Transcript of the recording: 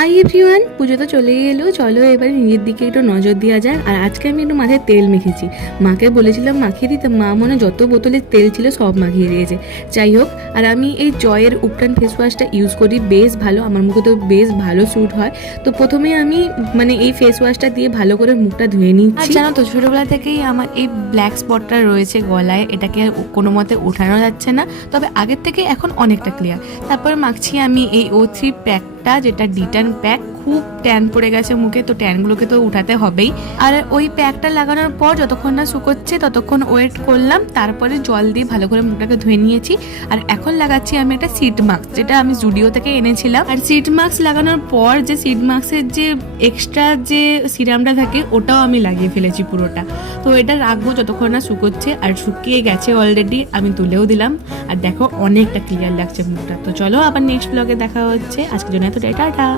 Hi everyone, পুজো তো চলেই এলো। চলো এবারে নিজের দিকে একটু নজর দেওয়া যাক। আর আজকে আমি একটু মাথায় তেল মেখেছি। মাকে বলেছিলাম মাখিয়ে দিতে, মা মনে যত বোতলের তেল ছিল সব মাখিয়ে দিয়েছে। যাই হোক, আর আমি এই জয়ের উপটান ফেস ওয়াশটা ইউজ করি, বেশ ভালো, আমার মুখে তো বেশ ভালো স্যুট হয়। তো প্রথমে আমি এই ফেস ওয়াশটা দিয়ে ভালো করে মুখটা ধুয়ে নিচ্ছি। আর জানো তো, ছোটোবেলা থেকেই আমার এই ব্ল্যাক স্পটটা রয়েছে গলায়, এটাকে কোনো মতে ওঠানো যাচ্ছে না, তবে আগের থেকে এখন অনেকটা ক্লিয়ার। তারপর মাখছি আমি এই O3 প্যাকটা, যেটা ডিটান প্যাক। খুব ট্যান পড়ে গেছে মুখে, তো ট্যানগুলোকে তো উঠাতে হবেই। আর ওই প্যাকটা লাগানোর পর যতক্ষণ না শুকোচ্ছে ততক্ষণ ওয়েট করলাম, তারপরে জল দিয়ে ভালো করে মুখটাকে ধুয়ে নিয়েছি। আর এখন লাগাচ্ছি আমি একটা সিট মাস্ক, যেটা আমি জুডিও থেকে এনেছিলাম। আর সিট মাস্ক লাগানোর পর যে সিট মাস্কের যে এক্সট্রা যে সিরামটা থাকে ওটাও আমি লাগিয়ে ফেলেছি পুরোটা। তো এটা রাখবো যতক্ষণ না শুকোচ্ছে। আর শুকিয়ে গেছে অলরেডি, আমি তুলেও দিলাম। আর দেখো অনেকটা ক্লিয়ার লাগছে মুখটা। তো চলো আবার নেক্সট ব্লগে দেখা হচ্ছে। আজকের জন্য এতটাই, টাটা।